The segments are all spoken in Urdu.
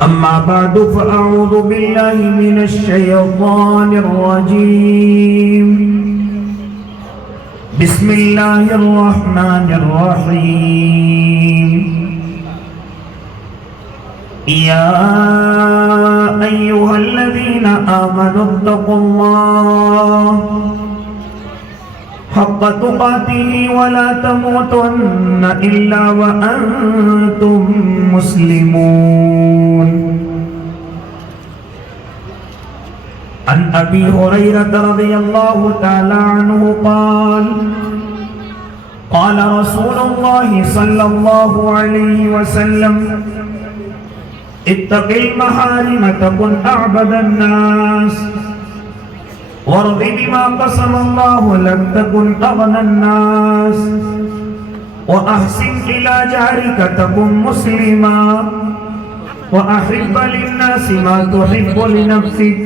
أما بعد فأعوذ بالله من الشيطان الرجيم بسم الله الرحمن الرحيم يا أيها الذين آمنوا اتقوا الله حق تقاته ولا تموتن إلا وأنتم مسلمون عن أبي هريرة رضي الله تعالى عنه قال قال رسول الله صلى الله عليه وسلم اتق المحارم تكن أعبد الناس وارض بما قسم الله لك تكن أغنى الناس وأحسن إلى جارك تكن مسلما وأحب للناس ما تحب لنفسك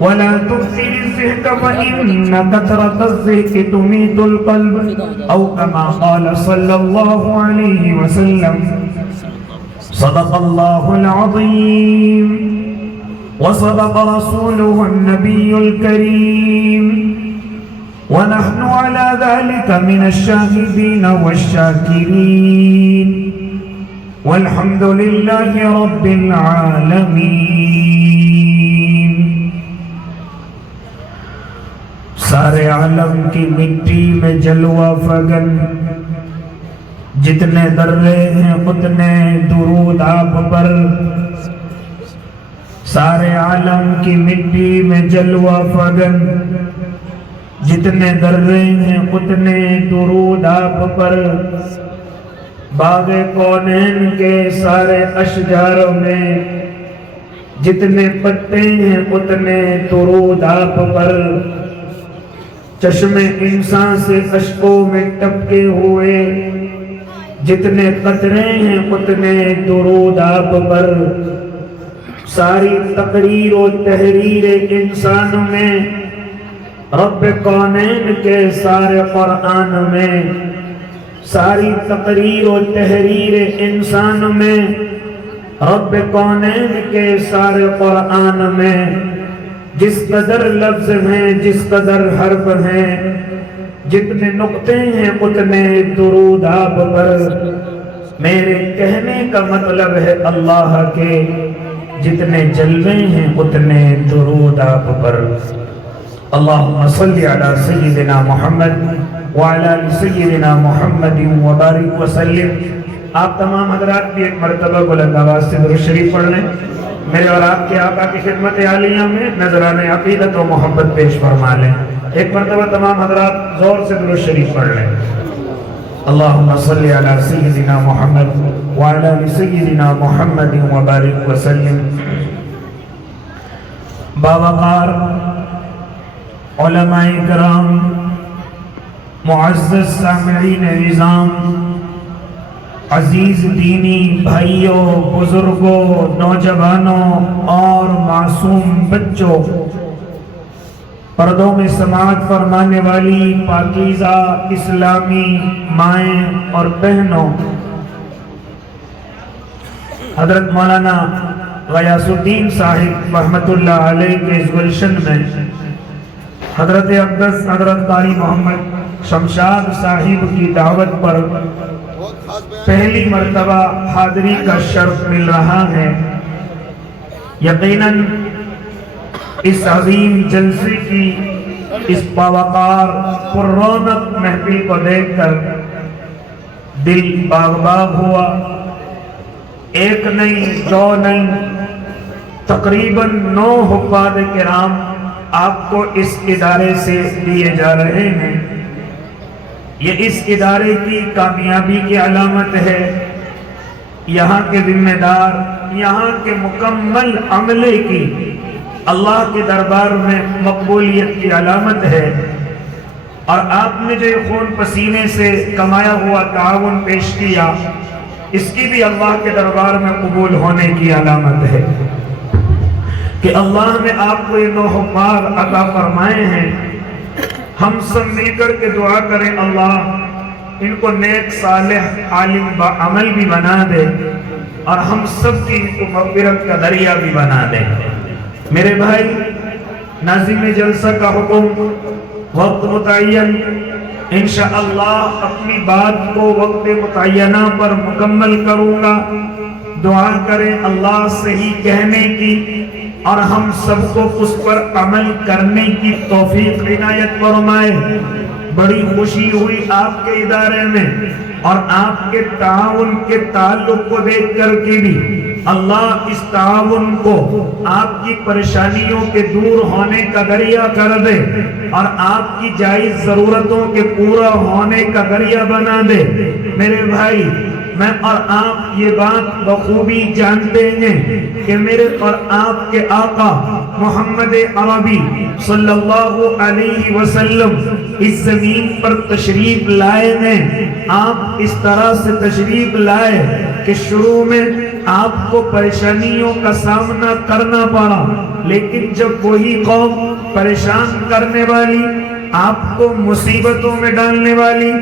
ولا تكثر الزهد فإن كثرة الزهد تميت القلب أو كما قال صلى الله عليه وسلم صدق الله العظيم وصدق رسوله النبي الكريم ونحن على ذلك من الشاهدين والشاكرين والحمد لله رب العالمين سارے عالم کی مٹی میں جلوہ فگن جتنے درے ہیں اتنے درود آپ پر سارے عالم کی مٹی میں جلوہ فگن جتنے درے ہیں اتنے درود آپ پر باغ کونین کے سارے اشجار میں جتنے پتے ہیں اتنے درود آپ پر چشم انسان سے اشکوں میں ٹپکے ہوئے جتنے قطرے ہیں اتنے درود آپ پر ساری تقریر و تحریر انسان میں رب کونین کے سارے قرآن میں ساری تقریر و تحریر انسان میں رب کونین کے سارے قرآن میں جس قدر لفظ ہیں جس قدر حرف ہیں جتنے نقطے ہیں اتنے درود آپ پر میرے کہنے کا مطلب ہے اللہ کے جتنے جلوے ہیں اتنے درود آپ پر اللہم صلی علی سیدنا محمد وعلی سیدنا محمد وبارک وسلم آپ تمام حضرات بھی ایک مرتبہ بلند آواز سے درود شریف پڑھ لیں میرے اور آپ کے آقا کی خدمت عالیہ میں نذرانہ عقیدت و محبت پیش فرما لیں ایک مرتبہ تمام حضرات زور سے درود شریف پڑھ لیں اللہم صلی علی سیدنا محمد وعلی سیدنا محمد وبارک وسلم باوقار علماء کرام معزز سامعین نظام عزیز دینی بھائیوں بزرگوں نوجوانوں اور معصوم بچوں پردوں میں سماعت فرمانے والی پاکیزہ اسلامی مائیں اور بہنوں حضرت مولانا غیاث الدین صاحب رحمت اللہ علیہ کے اس گلشن میں حضرت اقدس حضرت قاری محمد شمشاد صاحب کی دعوت پر پہلی مرتبہ حاضری کا شرف مل رہا ہے یقیناً اس عظیم جلسے کی اس باوقار پر رونق محفل کو دیکھ کر دل باغ باغ ہوا ایک نہیں دو نہیں تقریباً 9 حفاظ کرام آپ کو اس ادارے سے دیے جا رہے ہیں یہ اس ادارے کی کامیابی کی علامت ہے یہاں کے ذمہ دار یہاں کے مکمل عملے کی اللہ کے دربار میں مقبولیت کی علامت ہے اور آپ نے جو خون پسینے سے کمایا ہوا تعاون پیش کیا اس کی بھی اللہ کے دربار میں قبول ہونے کی علامت ہے کہ اللہ نے آپ کو یہ 9 حفاظ عطا فرمائے ہیں ہم سب مل کر کے دعا کریں اللہ ان کو نیک صالح عالم با عمل بھی بنا دے اور ہم سب کی ان کو مغفرت کا ذریعہ بھی بنا دے۔ میرے بھائی، ناظم جلسہ کا حکم، وقت متعین، انشاءاللہ اپنی بات کو وقت متعینہ پر مکمل کروں گا۔ دعا کریں اللہ صحیح کہنے کی اور ہم سب کو اس پر عمل کرنے کی توفیق عنایت فرمائے۔ بڑی خوشی ہوئی آپ کے ادارے میں اور آپ کے تعاون کے تعلق کو دیکھ کر کے بھی۔ اللہ اس تعاون کو آپ کی پریشانیوں کے دور ہونے کا ذریعہ کر دے اور آپ کی جائز ضرورتوں کے پورا ہونے کا ذریعہ بنا دے۔ میرے بھائی، میں اور آپ یہ بات بخوبی جانتے ہیں کہ میرے اور آپ کے آقا محمد عربی صلی اللہ علیہ وسلم اس زمین پر تشریف لائے ہیں۔ آپ اس طرح سے تشریف لائے کہ شروع میں آپ کو پریشانیوں کا سامنا کرنا پڑا، لیکن جب وہی قوم پریشان کرنے والی، آپ کو مصیبتوں میں ڈالنے والی،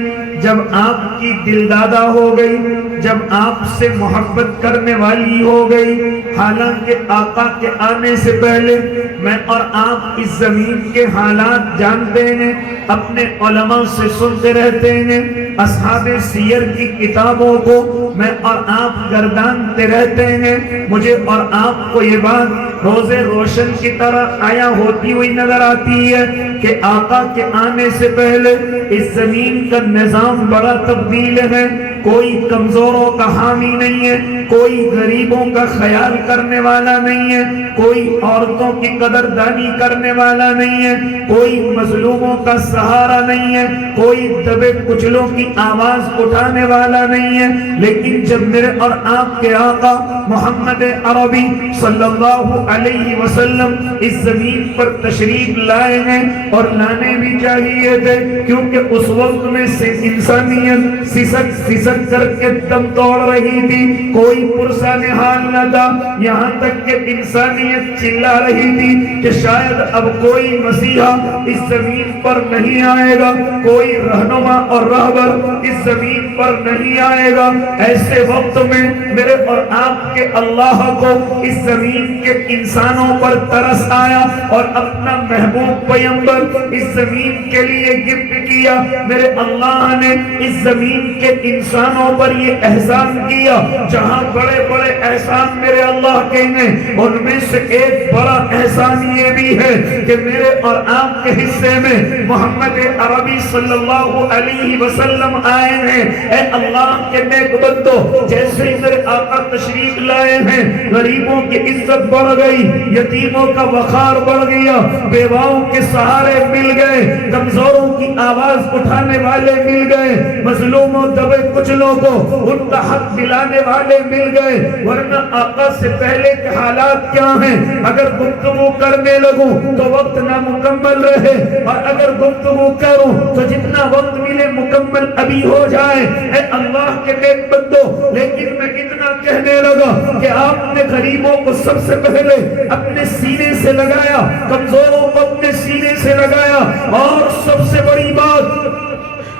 جب آپ کی دلدادہ ہو گئی، جب آپ سے محبت کرنے والی ہو گئی، حالانکہ آقا کے آنے سے پہلے میں اور آپ اس زمین کے حالات جانتے ہیں، اپنے علماء سے سنتے رہتے ہیں، اصحاب سیر کی کتابوں کو میں اور آپ گردانتے رہتے ہیں۔ مجھے اور آپ کو یہ بات روز روشن کی طرح آیا ہوتی ہوئی نظر آتی ہے کہ آقا کے آنے سے پہلے اس زمین کا نظام بڑا تبدیل ہے۔ کوئی کمزوروں کا حامی نہیں ہے، کوئی غریبوں کا خیال کرنے والا نہیں ہے، کوئی عورتوں کی قدردانی کرنے والا نہیں ہے، کوئی مظلوموں کا سہارا نہیں ہے، کوئی دبے کچلوں کی آواز اٹھانے والا نہیں ہے۔ لیکن جب میرے اور آپ کے آقا محمد عربی صلی اللہ علیہ وسلم اس زمین پر تشریف لائے ہیں، اور لانے بھی چاہیے تھے، کیونکہ اس وقت میں سے انسانیت سسک کر کے دم توڑ رہی تھی، کوئی پرسان حال نہ تھا، یہاں تک کہ انسانیت چلا رہی تھی کہ شاید اب کوئی مسیحا اس زمین پر نہیں آئے گا، کوئی رہنما اور رہبر اس زمین پر نہیں آئے گا۔ ایسے وقت میں میرے اور آپ کے اللہ کو اس زمین کے انسانوں پر ترس آیا اور اپنا محبوب پیغمبر اس زمین کے لیے گفٹ کیا۔ میرے اللہ نے اس زمین کے انسانوں پر یہ احسان کیا، جہاں بڑے بڑے احسان میرے اللہ کے ہیں، ان میں سے ایک بڑا احسان یہ بھی ہے کہ میرے اور آپ کے حصے میں محمد عربی صلی اللہ علیہ وسلم آئے ہیں۔ اے اللہ کے نیک بندو، جیسے ہی میرے آقا تشریف لائے ہیں، غریبوں کی عزت بڑھ گئی، یتیموں کا وقار بڑھ گیا، بیواؤں کے سہارے مل گئے، کمزوروں کی آواز اٹھانے والے مل گئے، مظلوموں دبے کچلوں کو ان کا حق دلانے والے مل گئے۔ ورنہ آقا سے پہلے کے حالات کیا ہیں؟ اگر گفتگو کرنے لگوں تو وقت نہ مکمل رہے، اور اگر گفتگو کروں تو جتنا وقت ملے مکمل ابھی ہو جائے۔ اے اللہ کے نیک بندو، لیکن میں اتنا کہنے لگا کہ آپ نے غریبوں کو سب سے پہلے اپنے سینے سے لگایا، کمزوروں کو اپنے سینے سے لگایا، اور سب سے بڑی بات،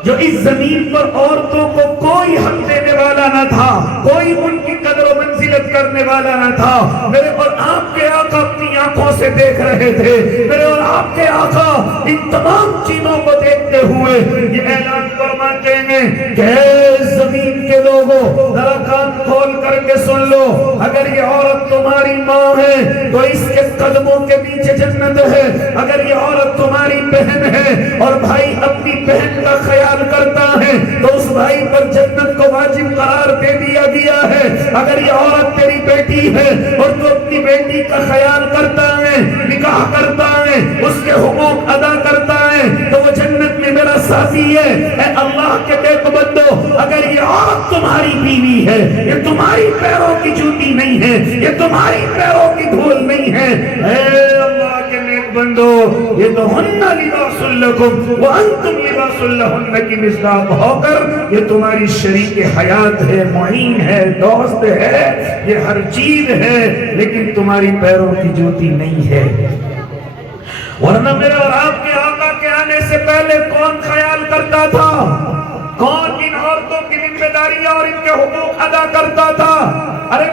جو اس زمین پر عورتوں کو کوئی حق دینے والا نہ تھا، کوئی ان کی قدر و منزلت کرنے والا نہ تھا، میرے اور آپ کے آقا اپنی آنکھوں سے دیکھ رہے تھے۔ میرے اور آپ کے آقا ان تمام چیزوں کو دیکھتے ہوئے یہ اعلان فرماتے ہیں کہ اے زمین کے لوگوں، ذرا کان کھول کر کے سن لو، اگر یہ عورت تمہاری ماں ہے تو اس کے قدموں کے نیچے جنت ہے، اگر یہ عورت تمہاری بہن ہے اور بھائی اپنی بہن کا خیال کرتا ہے تو اس بھائی پر جنت کو واجب قرار دے دیا گیا ہے، اگر یہ عورت تیری بیٹی ہے اور تو اپنی بیٹی کا خیال کرتا ہے، نکاح کرتا ہے، اس کے حقوق ادا کرتا ہے تو وہ جنت میں میرا ساتھی ہے۔ اے اللہ کے نیک بندو، اگر یہ عورت تمہاری بیوی ہے، یہ تمہاری پیروں کی جوتی نہیں ہے، یہ تمہاری پیروں کی دھول نہیں ہے، اے اللہ کے نیک بندو، یہ تو ہن لباس لکم وانتم لباس لہن کی مصداق ہو کر یہ تمہاری شریک حیات ہے، معین ہے، دوست ہے، یہ ہر چیز ہے، لیکن تمہاری پیروں کی جوتی نہیں ہے۔ ورنہ میرے اور آپ کے آقا کے آنے سے پہلے کون خیال کرتا تھا؟ کون ان عورتوں کی ذمہ داریاں اور ان کے حقوق ادا کرتا تھا؟ ارے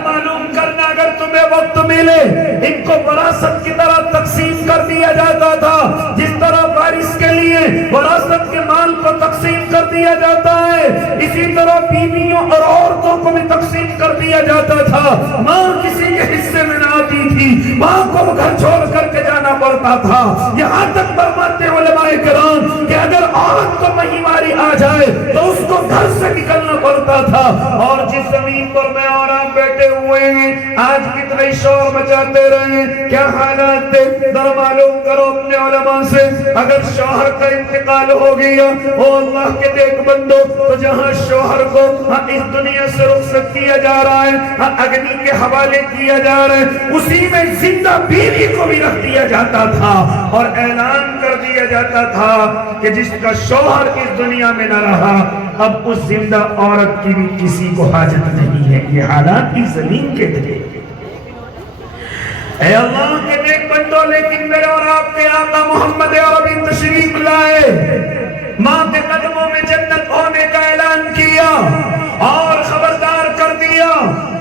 دیا جاتا ہے، اسی طرح بیویوں اور عورتوں کو بھی تقسیم کر دیا جاتا تھا۔ ماں کسی کے حصے میں نہ آتی تھی، ماں کو گھر چھوڑ کر کے جانا پڑتا تھا۔ یہاں تک فرماتے علماء کرام کہ اگر عورت کو مہیواری آ جائے تو اس کو گھر سے نکلنا پڑتا تھا۔ اور جس زمین پر میں اور آپ بیٹھے ہوئے ہیں، آج کتنے شور مچاتے رہے، کیا حالات تھے؟ ذرا معلوم کرو اپنے علماء سے۔ اگر شوہر کا انتقال ہو گیا، او اللہ کے نیک بندو، تو جہاں شوہر کو اس دنیا سے رخصت کیا جا رہا ہے، اگنی کے حوالے کیا جا رہا ہے، اسی میں زندہ بیوی کو بھی رکھ دیا جاتا تھا اور اعلان کر دیا جاتا تھا کہ جس کا شوہر اس دنیا میں نہ رہا، اب اس زندہ عورت کی بھی کسی کو حاجت نہیں ہے۔ یہ حالات کی زمین کے تھے۔ اے اللہ کے نیک بندو، لیکن میرے اور آپ کے آقا محمد عربی تشریف لائے، ماں کے قدموں میں جنت ہونے کا اعلان کیا اور خبردار کر دیا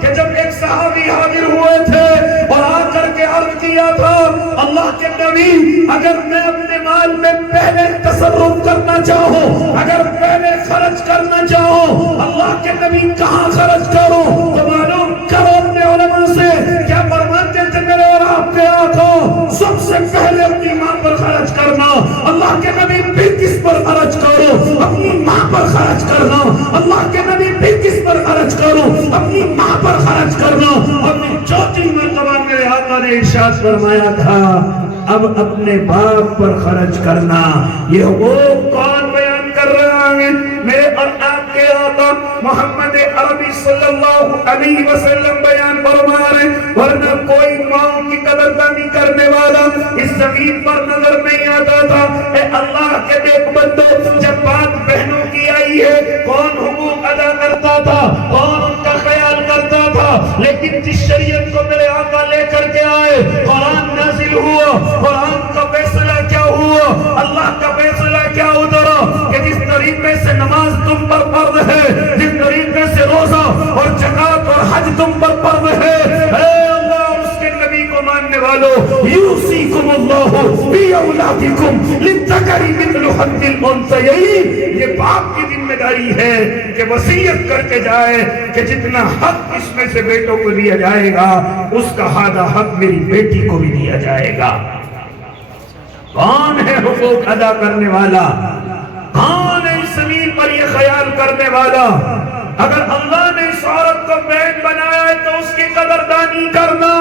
کہ جب ایک صحابی حاضر ہوئے تھے اور آ کر کے عرض کیا تھا، اللہ کے نبی، اگر میں اپنے مال میں پہلے تصرف کرنا چاہوں، اگر پہلے خرچ کرنا چاہوں، اللہ کے نبی کہاں خرچ کروں؟ تو معلوم کرو اپنے علماء سے، کیا فرماتے تھے میرے اور آپ کے آقا؟ سب سے پہلے اپنی ماں پر خرچ کرنا۔ اللہ کے نبی پھر کس پر خرچ کرو؟ اپنی ماں پر خرچ کرنا۔ اللہ کے نبی پھر کس پر خرچ کرو؟ اپنی ماں پر خرچ کرنا۔ اپنی چوتھی مرتبہ میرے آقا نے ارشاد فرمایا تھا، اب اپنے باپ پر خرچ کرنا۔ یہ وہ کون بیان کر رہا ہے؟ میرے اور آپ کے آقا محمد عربی صلی اللہ علیہ وسلم بیان فرما رہے، ورنہ کوئی ماں کی قدردانی کرنے والا اس زمین پر نظر نہیں آتا تھا۔ اے اللہ کے نیک بندو، جب بات بہنوں کی آئی ہے، کون حقوق ادا کرتا تھا، کون ان کا خیال کرتا تھا؟ لیکن جس شریعت کو میرے آقا لے کر کے آئے، قرآن نازل ہوا، قرآن کا فیصلہ کیا ہوا، اللہ کا فیصلہ کیا اترا کہ جس طریقے سے نماز تم پر فرض ہے، جس طریقے سے روزہ اور زکات اور حج تم پر فرض ہے، اے اللہ اور اس کے نبی کو ماننے والوں، یوصیکم اللہ فی اولادکم للذکر مثل حظ الانثیین، یہ باپ کی ذمہ داری ہے کہ وصیت کر کے جائے کہ جتنا حق اس میں سے بیٹوں کو دیا جائے گا، اس کا آدھا حق میری بیٹی کو بھی دیا جائے گا۔ کون ہے حقوق ادا کرنے والا؟ کون ہے اس زمین پر یہ خیال کرنے والا؟ اگر اللہ نے اس عورت کو بہن بنایا ہے تو اس کی قدردانی کرنا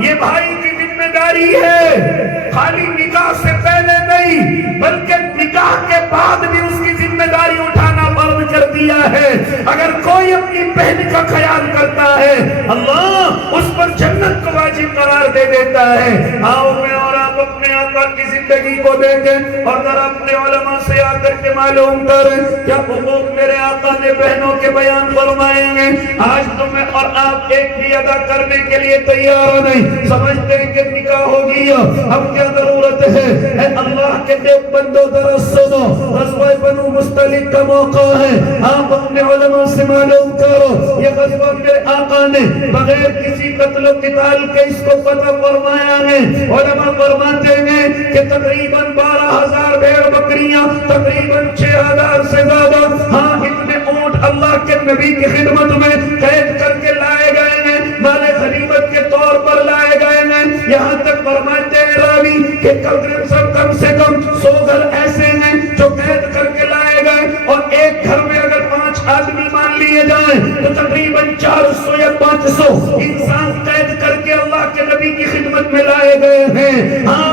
یہ بھائی کی ذمہ داری ہے۔ خالی نکاح سے پہلے نہیں بلکہ نکاح کے بعد بھی اس کی ذمہ داری اٹھانا فرض کر دیا ہے۔ اگر کوئی اپنی بہن کا خیال کرتا ہے، اللہ اس پر جنت کو واجب قرار دے دیتا ہے۔ آؤ میں اور آپ اپنے آقا کی زندگی کو دیکھیں اور ذرا اپنے علماء سے آ کر کے معلوم کریں کیا حقوق میرے آقا نے بہنوں کے بیان فرمائے ہیں۔ آج تو میں اور آپ ایک بھی ادا کرنے کے لیے تیار نہیں، سمجھتے ہیں کہ نکاح ہو گیا، اب کیا ضرورت ہے؟ اے اللہ کے نیک بندو ذرا سنو، غزوہ بنو مستلق کا موقع ہے، آپ اپنے علماء سے معلوم کرو۔ یہ غزوہ میرے آقا نے بغیر کسی قتل و قتال کے اس کو فتح فرمایا ہے۔ علماء فرماتے ہیں کہ تقریباً 12,000 بھیڑ بکریاں، تقریباً 6,000 سے زیادہ اتنے اونٹ اللہ کے نبی کی خدمت میں قید کر کے لائے گئے ہیں، مال غنیمت کے طور پر لائے گئے ہیں۔ یہاں تک فرماتے ہیں راوی کہ کم سے کم 100 گھر ایسے ہیں جو قید کر کے لائے گئے، اور ایک گھر میں اگر 5 آدمی مان لیے جائیں تو تقریباً 400 یا 500 انسان قید کر کے اللہ کے نبی کی خدمت میں لائے گئے ہیں۔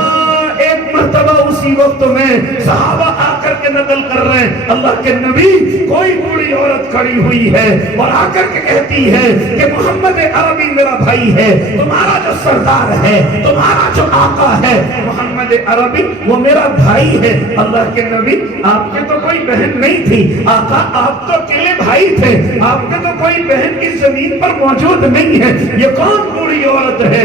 ایک مرتبہ اسی وقت میں صحابہ آ کر کے نقل کر رہے ہیں، اللہ کے نبی کوئی بوڑھی عورت کھڑی ہوئی ہے اور آ کر کے کہتی ہے کہ محمد عربی میرا بھائی ہے، تمہارا جو سردار ہے، تمہارا جو آقا ہے محمد عربی وہ میرا بھائی ہے۔ اللہ کے نبی آپ کے تو کوئی بہن نہیں تھی، آقا آپ تو اکیلے بھائی تھے، آپ کے تو کوئی بہن اس زمین پر موجود نہیں ہے، یہ کون بوڑھی عورت ہے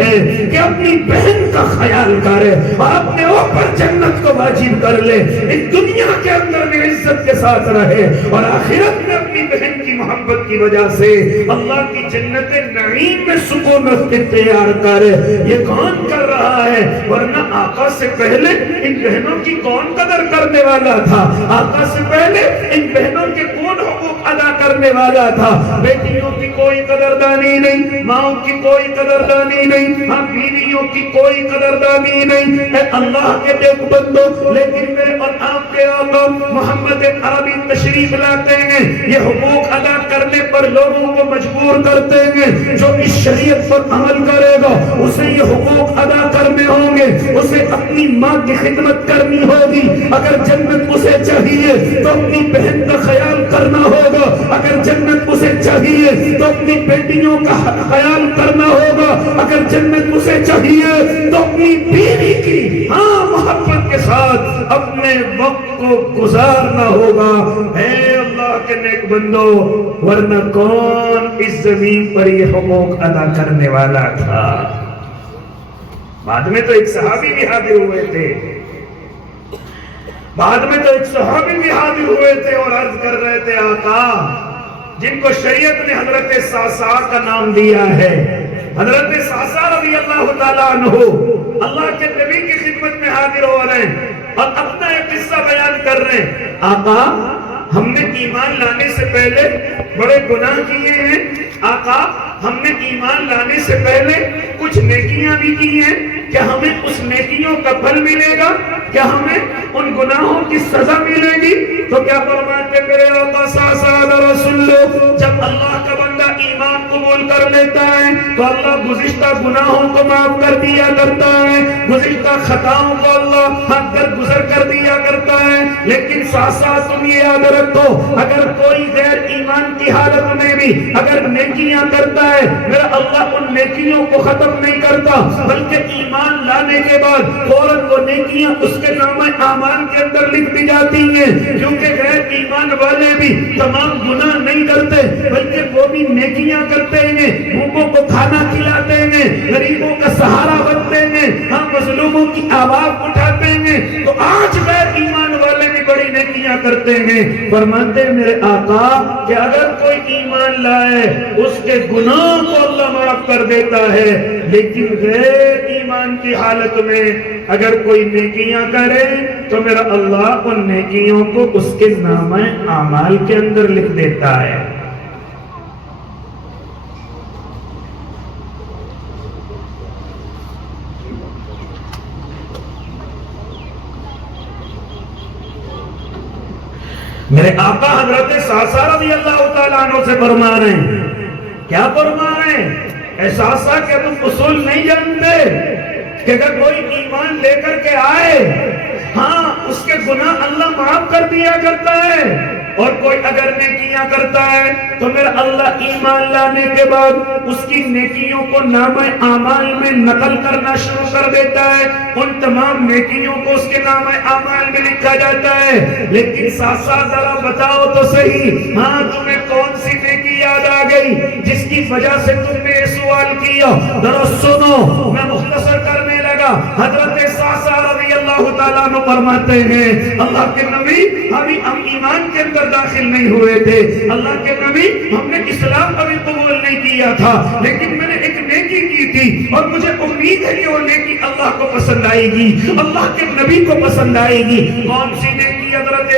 ہے کہ اپنی بہن کا خیال کرے اور اپنے اوپر جنت کو واجب کر لے، اس دنیا کے اندر بھی عزت کے ساتھ رہے اور آخرت میں اپنی بہن کی محبت کی وجہ سے اللہ کی جنت نعیم میں سکون اختیار کرے۔ یہ کون کر رہا ہے؟ ورنہ آقا سے پہلے ان بہنوں کی کون قدر کرنے والا تھا؟ آقا سے پہلے ان بہنوں کے کون حقوق ادا کرنے والا تھا؟ بیٹیوں کی کوئی قدردانی نہیں، ماؤں کی کوئی قدردانی نہیں، ہم بیویوں کی کوئی قدردانی نہیں۔ اے اللہ کے نیک بندو، لیکن میرے اور آپ کے آقا محمد عربی تشریف لاتے ہیں، یہ حقوق ادا کرنے پر لوگوں کو مجبور کرتے ہیں۔ جو اس شریعت پر عمل کرے گا اسے یہ حقوق ادا کرنے ہوں گے، اسے اپنی ماں کی خدمت کرنی ہوگی، اگر جنت اسے چاہیے تو اپنی بہن کا خیال کرنا ہوگا، اگر جنت اسے چاہیے تو اپنی بیٹیوں کا خیال کرنا ہوگا، اگر جنت اسے چاہیے تو اپنی بیوی کی محبت کے ساتھ اپنے وقت کو گزارنا ہوگا۔ اے اللہ کے نیک بندو، ورنہ کون اس زمین پر یہ حقوق ادا کرنے والا تھا؟ بعد میں تو ایک صحابی بھی حاضر ہوئے تھے، اور عرض کر رہے تھے آقا، جن کو شریعت نے حضرت صعصع کا نام دیا ہے، حضرت صعصع رضی اللہ تعالیٰ عنہ اللہ کے نبی کی خدمت میں حاضر ہو رہے ہیں اور اپنا ایک قصہ بیان کر رہے ہیں۔ آقا، ہم نے ایمان لانے سے پہلے بڑے گناہ کیے ہیں، آقا ہم نے ایمان لانے سے پہلے کچھ نیکیاں بھی کی ہیں، کیا ہمیں اس نیکیوں کا پھل ملے گا؟ کیا ہمیں ان گناہوں کی سزا ملے گی؟ تو کیا فرماتے میرے آقا صعصع رسول اللہ، جب اللہ کا بندہ ایمان قبول کر لیتا ہے تو اللہ گزشتہ گناہوں کو معاف کر دیا کرتا ہے، گزشتہ خطاؤں کو اللہ گزر کر دیا کرتا ہے۔ لیکن صعصع تم یہ یاد رکھو، اگر کوئی غیر ایمان کی حالت میں بھی اگر نیکیاں کرتا ہے، میرا اللہ ان نیکیوں کو ختم نہیں کرتا، بلکہ ایمان لانے کے بعد فوراً وہ نیکیاں اس کے نامہ اعمال کے اندر لکھ دی جاتی ہیں، کیونکہ غیر ایمان والے بھی تمام گناہ نہیں کرتے بلکہ وہ بھی نیکیاں کرتے ہیں، بھوکوں کو کھانا کھلاتے ہیں، غریبوں کا سہارا بنتے ہیں، ہم مظلوموں کی آواز اٹھاتے ہیں۔ تو آج غیر ایمان والے بھی بڑی نیکیاں کرتے ہیں۔ فرماتے ہیں میرے آقا کہ اگر کوئی ایمان لائے اس کے گناہ کو اللہ معاف کر دیتا ہے، لیکن غیر ایمان کی حالت میں اگر کوئی نیکیاں کرے تو میرا اللہ ان نیکیوں کو اس کے نامہ اعمال کے اندر لکھ دیتا ہے۔ میرے آقا حضرت صعصع رضی اللہ تعالیٰ عنہ سے فرما رہے ہیں، کیا فرما رہے ہیں؟ اے صعصع کہ تم اصول نہیں جانتے کہ اگر کوئی ایمان لے کر کے آئے، اس کے گناہ اللہ معاف کر دیا کرتا ہے، اور کوئی اگر نیکیاں کرتا ہے تو میرا اللہ ایمان لانے کے بعد اس کی نیکیوں کو نامہ اعمال میں نقل کرنا شروع کر دیتا ہے، ان تمام نیکیوں کو اس کے نامہ اعمال میں لکھا جاتا ہے۔ لیکن صعصع ذرا بتاؤ تو صحیح، تمہیں کون سی نیکی یاد آ گئی جس کی وجہ سے تم نے یہ سوال کیا؟ ذرا سنو، میں مختصر کرنے لگا۔ حضرت صعصع رضی اللہ تعالیٰ عنہ فرماتے ہیں، اللہ کے نبی ہم ایمان کے اندر داخل نہیں ہوئے تھے، اللہ کے نبی ہم نے اسلام ابھی قبول نہیں کیا تھا، لیکن میں نے ایک نیکی کی تھی اور مجھے امید ہے کہ وہ نیکی اللہ کو پسند آئے گی، اللہ کے نبی کو پسند آئے گی۔ کون سی نیکی؟ حضرت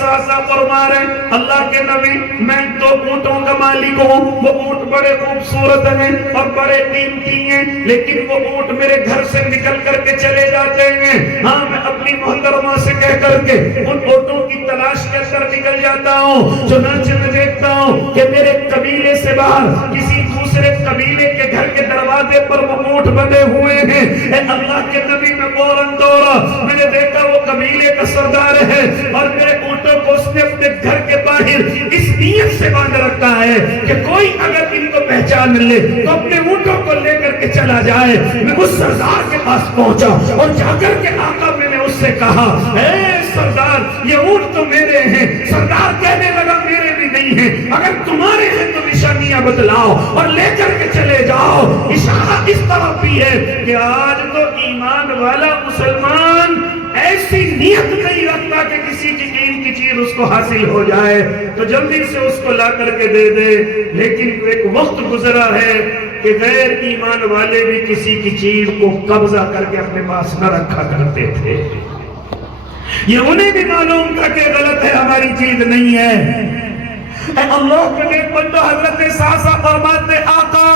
صعصع فرما رہے ہیں، اللہ کے نبی میں 2 اونٹوں کا مالک ہوں، وہ اونٹ بڑے خوبصورت ہیں اور بڑے قیمتی ہیں، لیکن وہ اونٹ میرے گھر سے نکل کر کے چلے جاتے ہیں۔ میں اپنی محترمہ سے کہہ کر کے ان اونٹوں کی تلاش کے اندر نکل جاتا ہوں، چنانچہ میں دیکھتا ہوں کہ میرے قبیلے سے باہر کسی دوسرے قبیلے کے گھر کے دروازے پر وہ اونٹ بندھے ہوئے ہیں۔ اے اللہ کے نبی میں فوراً دوڑا، میں نے دیکھا وہ قبیلے کا سردار ہے اور میرے اونٹوں کو اس نے اپنے گھر کے باہر اس نیت سے باندھ رکھا ہے کہ کوئی اگر ان کو پہچان لے تو اپنے اونٹوں کو لے کر کے چلا جائے۔ میں اس سردار کے پاس پہنچا اور جا کر کے آقا میں نے اس سے کہا، اے سردار یہ اونٹ تو میرے ہیں۔ سردار کہنے لگا میرے بھی نہیں ہیں، اگر تمہارے ہیں تو نشانیاں بچیاں بتلاؤ اور لے کر کے چلے جاؤ۔ اشارہ اس طرف بھی ہے کہ آج تو ایمان والا مسلمان ایسی نیت نہیں رکھتا کہ کسی کی قیمتی چیز اس کو حاصل ہو جائے تو جلدی سے اس کو لا کر کے دے دے، لیکن ایک وقت گزرا ہے کہ غیر ایمان والے بھی کسی کی چیز کو قبضہ کر کے اپنے پاس نہ رکھا کرتے تھے۔ یہ انہیں بھی معلوم تھا کہ غلط ہے، ہماری چیز نہیں ہے۔ اے اللہ کے نیک بندو، حضرت ساسا فرماتے آقا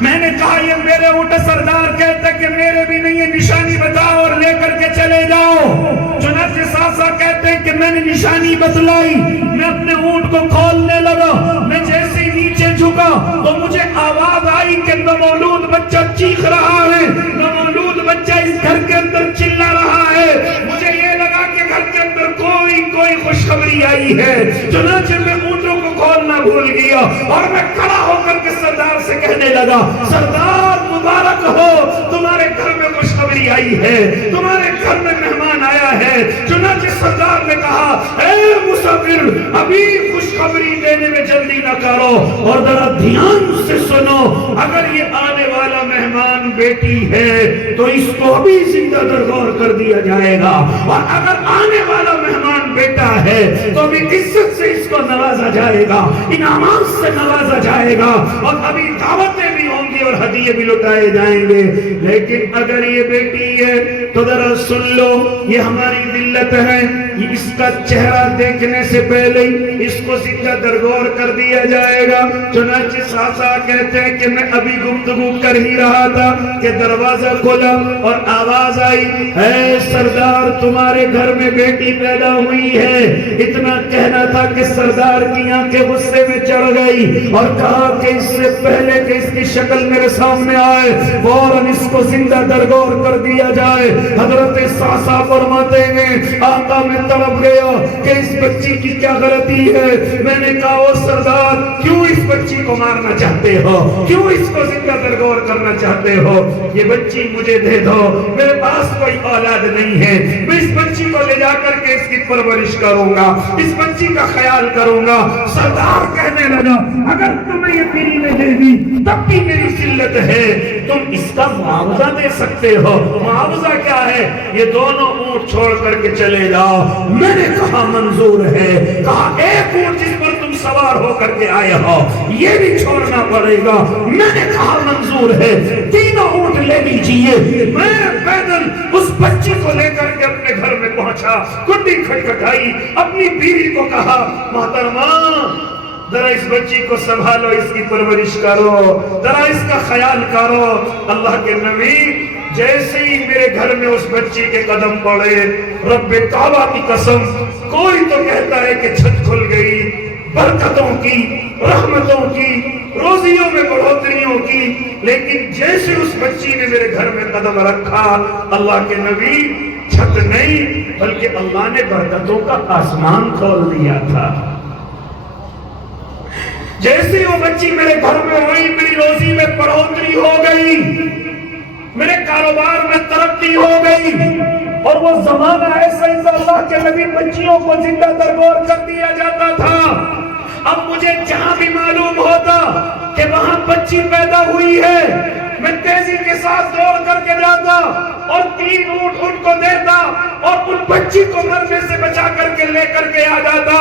میں نے کہا یہ میرے اونٹ، سردار کہتے کہ میرے بھی نہیں، یہ نشانی بتاؤ اور لے کر کے چلے جاؤ۔ چنانچہ ساسا کہتے ہیں کہ میں نے نشانی بتلائی، میں اپنے اونٹ کو کھولنے لگا، میں جیسے ہی نیچے جھکا تو مجھے آواز آئی کہ نومولود بچہ چیخ رہا ہے، نومولود بچہ اس گھر کے اندر چلا رہا ہے۔ مجھے یہ لگا کہ گھر کے اندر کوئی خوشخبری آئی ہے، چنانچہ میں اونٹوں کو کھولنا بھول گیا اور میں کھڑا ہو کر کے سردار سے کہنے لگا سردار مبارک ہو، تمہارے گھر میں خوشخبری آئی ہے، تمہارے گھر میں مہمان آیا ہے۔ چنانچہ سردار نے کہا اے مسافر ابھی خوشخبری دینے میں جلدی نہ کرو اور ذرا دھیان سے سنو، اگر یہ آنے والا مہمان بیٹی ہے تو اس کو ابھی زندہ درگور کر دیا جائے گا، اور اگر آنے والا مہمان بیٹا ہے تو ابھی عزت سے اس کو نوازا جائے گا، انعامات سے نوازا جائے گا، اور ابھی دعوتیں بھی ہوں گی اور ہدیے بھی لٹائے جائیں گے۔ لیکن اگر یہ بیٹی ہے تو ذرا سن لو، یہ ہماری ذلت ہے، اس کا چہرہ دیکھنے سے پہلے ہی اس کو زندہ درگور کر دیا جائے گا۔ چنانچہ ساسا کہتے ہیں کہ میں ابھی گفتگو کر ہی رہا تھا کہ دروازہ کھلا اور آواز آئی اے سردار تمہارے گھر میں بیٹی پیدا ہوئی ہے۔ اتنا کہنا تھا کہ سردار کی آنکھیں غصے میں چڑھ گئی اور کہا کہ اس سے پہلے کہ اس کی شکل میرے سامنے آئے فوراً اس کو زندہ درگور کر دیا جائے۔ حضرت ساسا فرماتے ہیں آقا میں تڑپ گیا کہ اس بچی کی کیا غلطی ہے۔ میں نے کہا او سردار کیوں اس بچی کو مارنا چاہتے ہو، کیوں اس کو زندہ درگور کرنا چاہتے ہو؟ یہ بچی مجھے دے دو، میرے پاس کوئی اولاد نہیں ہے، میں اس بچی کو لے جا کر کے اس کی پرورش کروں گا، اس بچی کا خیال کروں گا۔ سردار کہنے لگا اگر تمہیں یہ فری میں دے دی تب بھی میری ذلت ہے، تم اس کا معاوضہ دے سکتے ہو۔ معاوضہ کیا ہے؟ یہ دونوں اونٹ چھوڑ کر کے چلے جاؤ۔ میں نے کہا منظور ہے، کہا ایک اونٹ جس پر تم سوار ہو کر کے آئے ہو یہ بھی چھوڑنا پڑے گا۔ میں نے کہا منظور ہے، تینوں اونٹ لے لیجئے۔ میں پیدل اس بچی کو لے کر کے اپنے گھر میں پہنچا، کنڈی کھٹکھٹائی، اپنی بیوی کو کہا محترمہ ذرا اس بچی کو سنبھالو، اس کی پرورش کرو، ذرا اس کا خیال کرو۔ اللہ کے نبی جیسے ہی میرے گھر میں اس بچی کے قدم پڑے، رب کعبہ کی قسم کوئی تو کہتا ہے کہ چھت کھل گئی، برکتوں کی، رحمتوں کی، روزیوں میں بڑھوتریوں کی، لیکن جیسے اس بچی نے میرے گھر میں قدم رکھا اللہ کے نبی چھت نہیں بلکہ اللہ نے برکتوں کا آسمان کھول دیا تھا۔ جیسے وہ بچی میرے گھر میں ہوئی میری روزی میں بڑھوتری ہو گئی، میرے کاروبار میں ترقی ہو گئی، اور وہ زمانہ ایسا ہی اللہ کے نبی بچیوں کو زندہ درگور کر دیا جاتا تھا۔ اب مجھے جہاں بھی معلوم ہوتا کہ وہاں بچی پیدا ہوئی ہے میں تیزی کے ساتھ دوڑ کر کے جاتا اور 3 اونٹ ان کو دیتا اور ان بچی کو مرنے سے بچا کر کے لے کر کے آ جاتا۔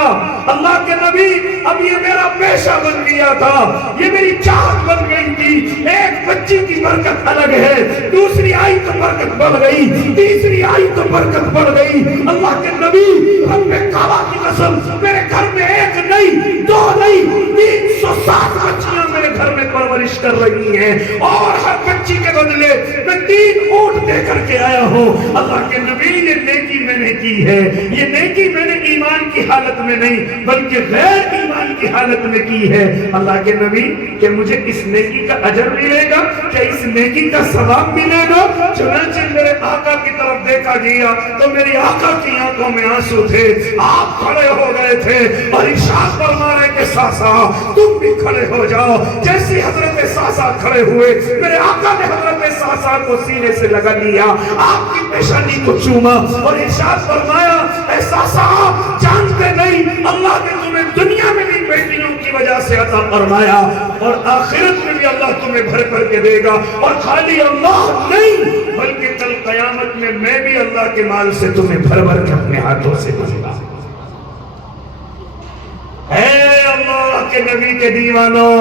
اللہ کے نبی اب یہ میرا پیشہ بن گیا تھا، یہ میری چاہت بن گئی تھی۔ ایک بچی کی برکت الگ ہے، دوسری آئی تو برکت بڑھ گئی، تیسری آئی تو برکت بڑھ گئی۔ اللہ کے نبی رب کعبہ کی قسم میرے گھر میں 1 نہیں 2 نہیں 307 بچیاں میرے گھر میں پرورش کر رہی ہیں، اور ہر بچی کے بدلے میں 3 اونٹ دے کر کے آیا ہوں۔ اللہ کے نبی یہ نیکی میں نے کی ہے، یہ نیکی میں نے ایمان کی حالت میں نہیں بلکہ غیر ایمان کی حالت میں کی ہے۔ اللہ کے نبی کہ مجھے اس نیکی کا اجر ملے گا، کہ اس نیکی کا ثواب ملے گا؟ چنانچہ میرے آقا کی طرف دیکھا گیا تو میری آقا کی آنکھوں میں آنسو تھے، آپ کھڑے ہو گئے تھے اور ارشاد فرما رہے کہ ساسا تم بھی کھڑے ہو جاؤ۔ جیسے حضرت ساسا کھڑے ہوئے میرے آقا نے حضرت ساسا کو سینے سے لگا لیا، آپ کی پیشانی کو چوما اور ارشاد فرمایا اے ساسا جانتے نہیں اللہ نے تمہیں دنیا میں بھی بیٹیوں کی وجہ سے عطا فرمایا، اور آخرت میں بھی اللہ تمہیں بھر کر کے دے گا، اور خالی اللہ نہیں بلکہ کل قیامت میں بھی اللہ کے مال سے تمہیں بھر بھر کے اپنے ہاتھوں سے دوں گا۔ اے اللہ کے نبی کے دیوانوں،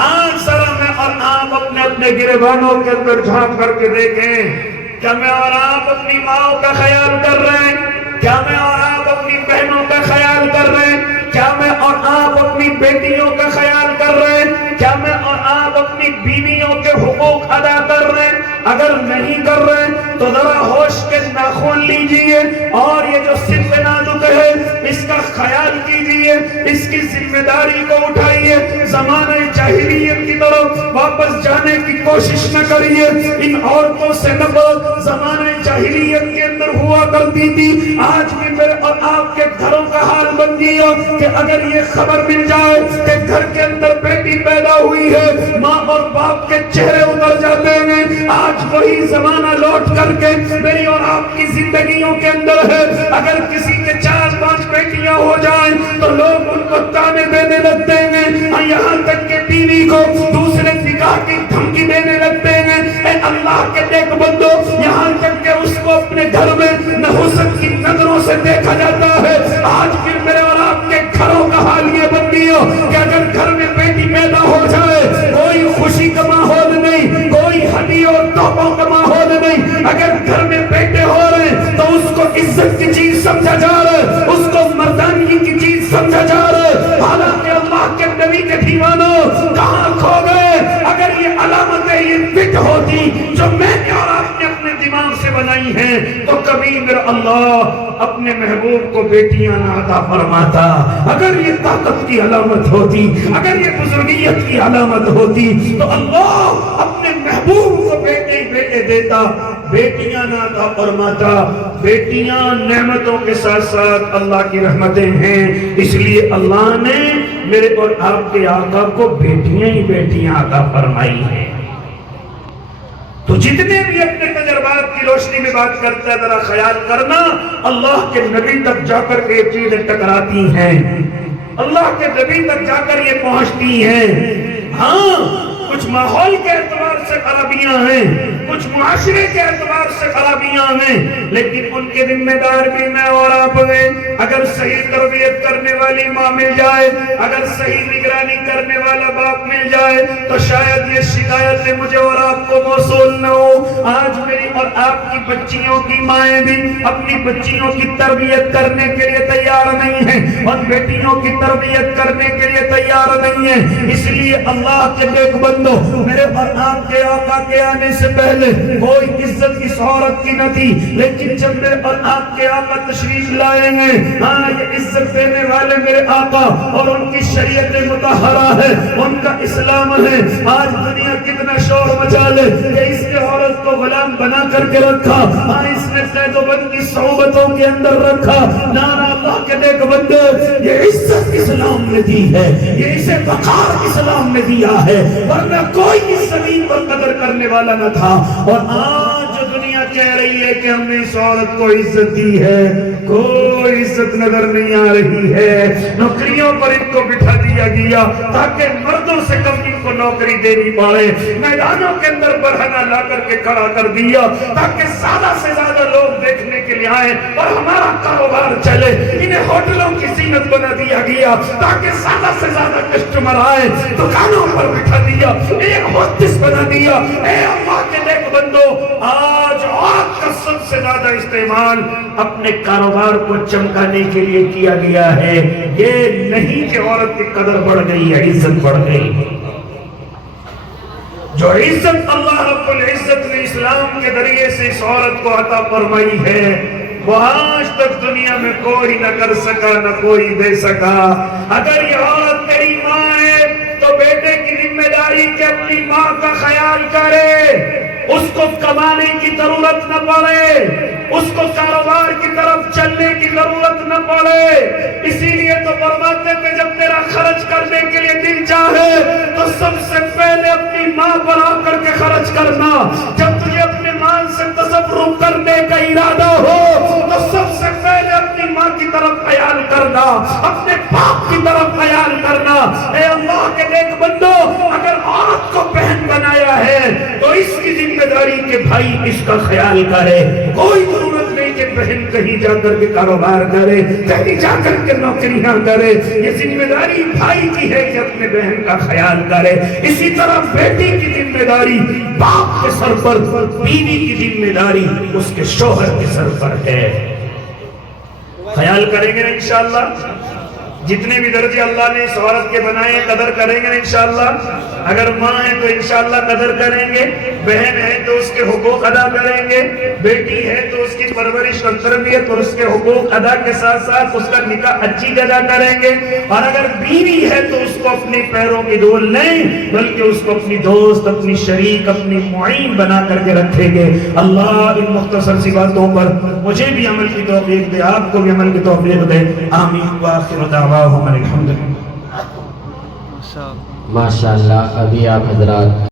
آج ذرا میں اور آپ اپنے اپنے گریبانوں کے اندر جھانک کر کے دیکھیں، کیا میں اور آپ اپنی ماں کا خیال کر رہے ہیں؟ کیا میں اور آپ اپنی بہنوں کا خیال کر رہے ہیں؟ کیا میں اور آپ اپنی بیٹیوں کا خیال کر رہے ہیں؟ کیا میں اور آپ اپنی بیویوں کے حقوق ادا کر رہے ہیں؟ اگر نہیں کر رہے ہیں تو ذرا ہوش کے ناخن لیجئے، اور یہ جو سن نازک ہے اس کا خیال کیجئے، اس کی ذمہ داری کو اٹھائیے، زمانہ جاہلیت کی طرف واپس جانے کی کوشش نہ کریے۔ ان عورتوں سے نفرت زمانہ جاہلیت کے اندر ہوا کرتی تھی، آج بھی میرے اور آپ کے گھروں کا حال بن گیا کہ اگر یہ خبر مل جائے کہ گھر کے اندر بیٹی پیدا ہوئی ہے، ماں اور باپ کے چہرے اتر جاتے ہیں۔ آج وہی زمانہ لوٹ کر کے میری اور آپ کی زندگیوں کے اندر ہے۔ اگر کسی کے 4-5 بیٹیاں ہو جائیں تو لوگ ان کو تانے دینے لگتے ہیں، یہاں تک کہ بیوی کو دوسرے نکاح کی دھمکی دینے لگتے ہیں۔ اے اللہ کے نیک بندو، یہاں تک کہ اس کو اپنے گھر میں نحوست کی نظروں سے دیکھا جاتا ہے۔ آج پھر میرے اور آپ کے گھروں کا حال یہ بن گیا کہ اگر گھر میں بیٹی پیدا ہو جائے کوئی خوشی کا ماحول نہیں، کوئی ہدیے اور تحفوں کا ماحول نہیں۔ اگر گھر میں بیٹے ہو رہے ہیں تو اس کو عزت کی چیز سمجھا جا رہا ہے، اس کو مردانگی کی چیز سمجھا جا رہا ہے۔ حالانکہ اللہ کے نبی کے دیوانوں کہاں کھو گئے؟ اگر یہ علامتیں یہ فٹ ہوتی جو میں نے اور آپ نے اپنے دماغ سے بنائی ہیں تو کبھی میرا اللہ اپنے محبوب کو بیٹیاں نہ عطا فرماتا۔ اگر یہ طاقت کی علامت ہوتی، اگر یہ بزرگیت کی علامت ہوتی تو اللہ اپنے محبوب کو بیٹے ہی بیٹے دیتا، بیٹیاں نہ عطا فرماتا۔ بیٹیاں نعمتوں کے ساتھ ساتھ اللہ کی رحمتیں ہیں، اس لیے اللہ نے میرے اور آپ کے آقا کو بیٹیاں ہی بیٹیاں عطا فرمائی ہیں۔ تو جتنے بھی اپنے تجربات کی روشنی میں بات کرتا ہے ذرا خیال کرنا، اللہ کے نبی تک جا کر کے یہ چیزیں ٹکراتی ہیں، اللہ کے نبی تک جا کر یہ پہنچتی ہیں۔ ہاں کچھ ماحول کے اعتبار سے خرابیاں ہیں، کچھ معاشرے کے اعتبار سے خرابیاں ہیں، لیکن ان کے ذمہ دار بھی میں اور آپ ہیں۔ اگر صحیح تربیت کرنے والی ماں مل جائے، اگر صحیح نگرانی کرنے والا باپ مل جائے تو شاید یہ شکایتیں مجھے اور آپ کو موصول نہ ہو۔ آج میری اور آپ کی بچیوں کی مائیں بھی اپنی بچیوں کی تربیت کرنے کے لیے تیار نہیں ہیں، اور بیٹیوں کی تربیت کرنے کے لیے تیار نہیں ہیں۔ اس لیے اللہ کے نیک بندو، میرے اور آپ کے آقا کے آنے سے پہلے کوئی عزت اس عورت کی نہ تھی، لیکن جب میرے اور آپ کے آقا تشریف لائیں گے، ہاں یہ عزت دینے والے میرے آقا اور ان کی شریعت مطہرہ ہے، ان کا اسلام ہے۔ آج دنیا کتنا شور مچا لے کہ اس نے عورت کو غلام بنا کر کے رکھا، ہاں اس نے قید و بند کی صحبتوں کے اندر رکھا۔ نانا اللہ کے نیک بندے، یہ عزت اسلام نے دی ہے، یہ اسے وقار اسلام نے دیا ہے، ورنہ کوئی اس زمین پر قدر کرنے والا نہ تھا۔ اور آج جو دنیا کہہ رہی ہے کہ ہم نے اس عورت کو عزت دی ہے، کوئی عزت نظر نہیں آ رہی ہے۔ نوکریوں پر ان کو بٹھا دیا گیا تاکہ مردوں سے کم ان کو نوکری دینی پڑے، میدانوں کے اندر برہنہ لا کر کے کھڑا کر دیا تاکہ زیادہ سے زیادہ لوگ دیکھنے کے لیے آئیں اور ہمارا کاروبار چلے۔ انہیں ہوٹلوں کی زینت بنا دیا گیا تاکہ زیادہ سے زیادہ کسٹمر آئے، دکانوں پر بٹھا دیا، ایک ہوتس بنا دیا۔ اے اللہ کے نیک بندو، آج عورت کا سب سے زیادہ استعمال اپنے کاروبار کو چمکانے کے لیے کیا گیا ہے۔ یہ نہیں کہ عورت کی قدر بڑھ گئی ہے، عزت بڑھ گئی۔ جو عزت اللہ رب العزت نے اسلام کے ذریعے سے اس عورت کو عطا فرمائی ہے، وہ آج تک دنیا میں کوئی نہ کر سکا، نہ کوئی دے سکا۔ اگر یہ عورت تیری ماں ہے تو بیٹے کی ذمہ داری کہ اپنی ماں کا خیال کرے، اس کو کمانے کی ضرورت نہ پڑے، اس کو کاروبار کی طرف چلنے کی ضرورت نہ پڑے۔ اسی لیے تو فرماتے تھے جب تیرا خرچ کرنے کے لیے دل چاہے تو سب سے پہلے اپنی ماں پر آ کر کے خرچ کرنا۔ جب تجھے اپنے مال سے تصرف کرنے کا ارادہ ہو تو سب سے پہلے اپنی ماں کی طرف خیال کرنا، اپنے باپ کی طرف خیال کرنا. اے اللہ کے نیک بندو، اگر عورت کو بہن بنایا ہے تو اس کی ذمہ داری کہ بھائی اس کا خیال کرے. کوئی ضرورت نہیں کہ بہن کہیں جا کر کے کاروبار کرے، کہیں جا کر کے نوکریاں کرے. یہ ذمہ داری بھائی کی ہے کہ اپنے بہن کا خیال کرے. اسی طرح بیٹی کی ذمہ داری باپ کے سر پر، بیوی کی ذمہ داری اس کے شوہر کے سر پر ہے. خیال کریں گے نا انشاءاللہ؟ جتنے بھی درجے اللہ نے اس عورت کے بنائے ہیں قدر کریں گے نا انشاءاللہ؟ اگر ماں ہے تو انشاءاللہ قدر کریں گے، بہن ہے تو اس کے حقوق ادا کریں گے، بیٹی ہے تو اس کی پرورش اور تربیت اور اس کے حقوق ادا کے ساتھ ساتھ اس کا نکاح اچھی جگہ کریں گے. اور اگر بیوی ہے تو اس کو اپنی پیروں کی دھول نہیں بلکہ اس کو اپنی دوست، اپنی شریک، اپنی معین بنا کر کے رکھیں گے. اللہ ان مختصر سی باتوں پر مجھے بھی عمل کی توفیق دے، آپ کو بھی عمل کی توفیق دے. آمین وآخر دعواہم الحمدللہ. ماشاءاللہ. ابھی آپ حضرات